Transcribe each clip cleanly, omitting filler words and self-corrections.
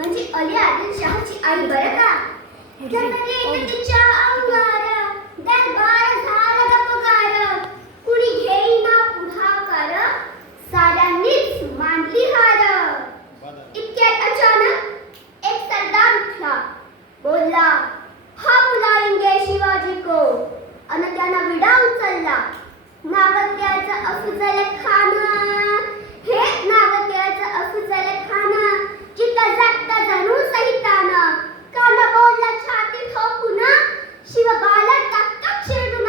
म्हणजे अली आदिलशहाची आई बरं का. तिच्या अंगार दरबार झाला गपगार, कुणी घेईना पुढाकार, साऱ्यांनीच मांडली हार. इतक्यात अचानक एक सरदार उठला, बोलला, हा बुलाएंगे शिवाजी को. अन त्यानं विडा उचलला. नागत्याचं अफजल खान, हे नागत्याचं अफजल खान, जिथं जागता जणू सहितानं, कान बोलला छाती ठोकून, शिवबाला टाकतात चिरडून.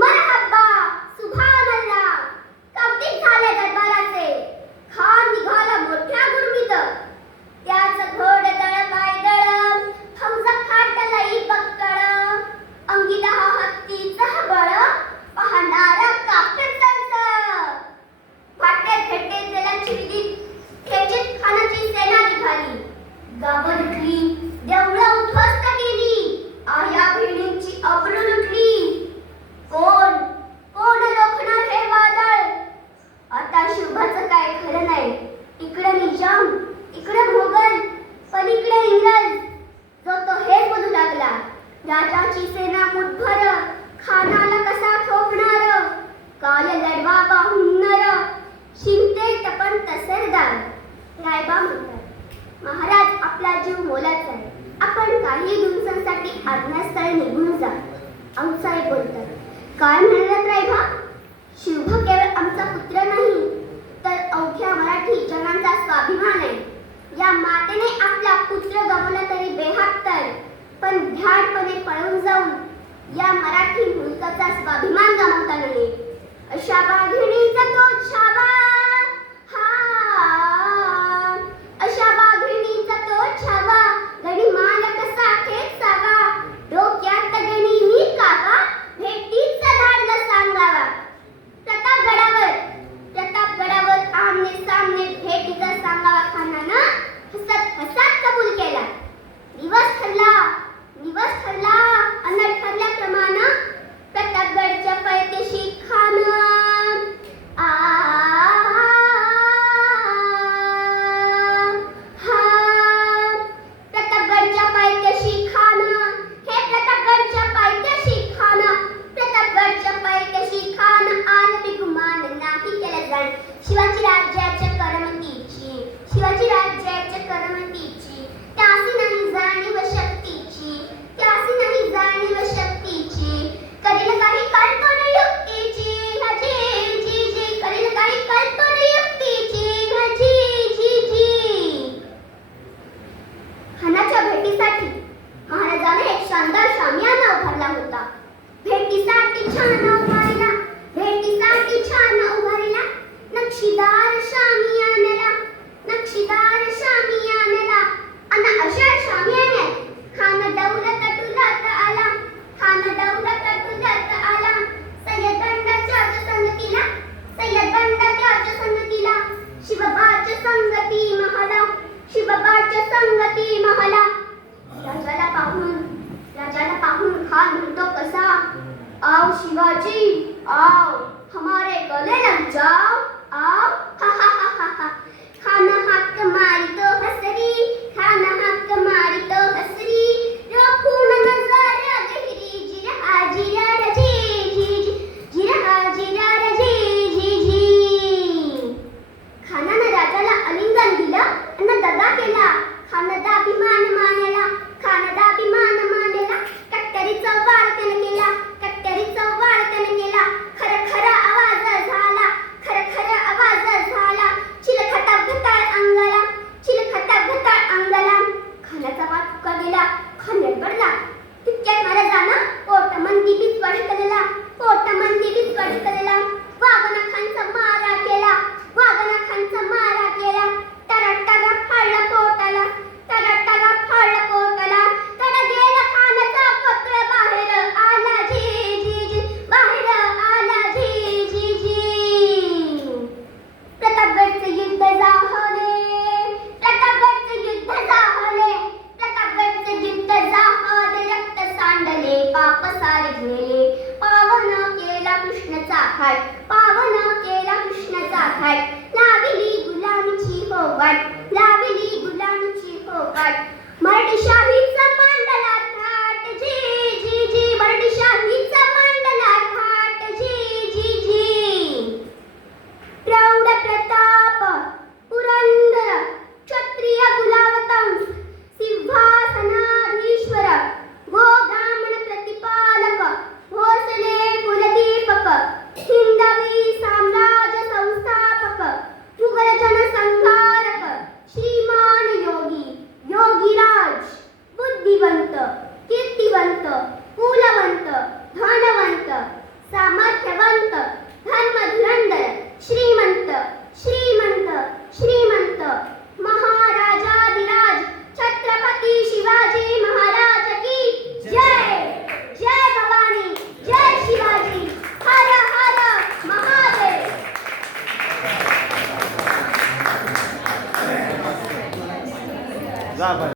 मरहब्बा सुभानअल्लाह, कौतिक झाले दरबाराचे. खान निघाला मोठ्या गुरमीत, त्याचं घोड दळ पायदळ, फौजा फाटलई बक्कळ, अंगी 10 हत्तीचं बळ, पाहणारा कापत फाट्यात भेटे त्याला चिडीत खेचीत खानाची सेना निघाली. गावं लुटली, देवळं उद्ध्वस्त केली, आया बहिणींची अब्रू लुटली. कोण कोण रोखणार हे वादळ. आता शुभाचं काय खरं नाही. इकडे निजाम, इकडे मोगल, पलीकडे इंग्रज, जो तो हेच बोलू लागला. राजाची सेना मुठभर, खानाला कसा ठोकणार. काय लढवा हुन्नर, शिंकते तपन सरदार. रायबा म्हणतात, महाराज आपला जीव मोलाचा आहे, आपण काही दिवसांसाठी आज्ञास्थळी निघून जा. आऊसाहेब बोलतात, काय म्हणालात रायबा. शिवभा केवळ आमचा पुत्र नाही, तर अवघ्या मराठी जनांचा स्वाभिमान आहे. या मातेने आपला पुत्र गमावला तरी बेहत्तर, पण भ्याडपणे पळून जाऊन या मराठी मुलकाचा स्वाभिमान गमावता नये. अशा वाघिणीचा तो छावा, हा अशा वाघिणीचा तो छावा, गणी मान कसा खेचावा. डोक्यात गणी मी काका, भेटीचा धाडला सांगावा. प्रतापगडावर आमने सामने भेटीचा सांगावा खानानं हसत हसत कबूल केला. दिवस ठरला अन्न ठरल्याप्रमाणे प्रतापगडच्या पैतेशी खान प्रतापगडच्या पायथ्याशी खान, हे प्रतापगडच्या पायथ्याशी खान, प्रतापगडच्या पायथ्याशी खान, आलबी गुमान नाही केला जाण. शिवाजी राज्याच्या करमतीची, शिवाजी राज्याच्या करमतीची, त्यासी नाही जाणीव शक्तीची, त्यासी नाही जाणीव शक्तीची, करील काही कल्पना युक्तीची, जी जी जी, करील काही कल्पना युक्तीची, जी जी जी. खानाच्या भेटीसाठी महाराजाने एक शानदार शामियाना उभारला होता. भेटीसाठी छान उभारला, भेटीसाठी छान उभारला, नक्षीदार शामियानाला, नक्षीदार शामियानाला. अन अशा शामियान्यात खान दौलत तुलात आला, खान दौलत तुलात आला. सय्यदंडाच्या संगतीला, सय्यदंडाच्या संगतीला, शिवबाच्या संगती महला, शिवबाच्या संगती महला. राजाला पाहून खान म्हणतो कसा, आओ शिवाजी आओ, हमारे गले लग जाओ, आओ जा बाहेर.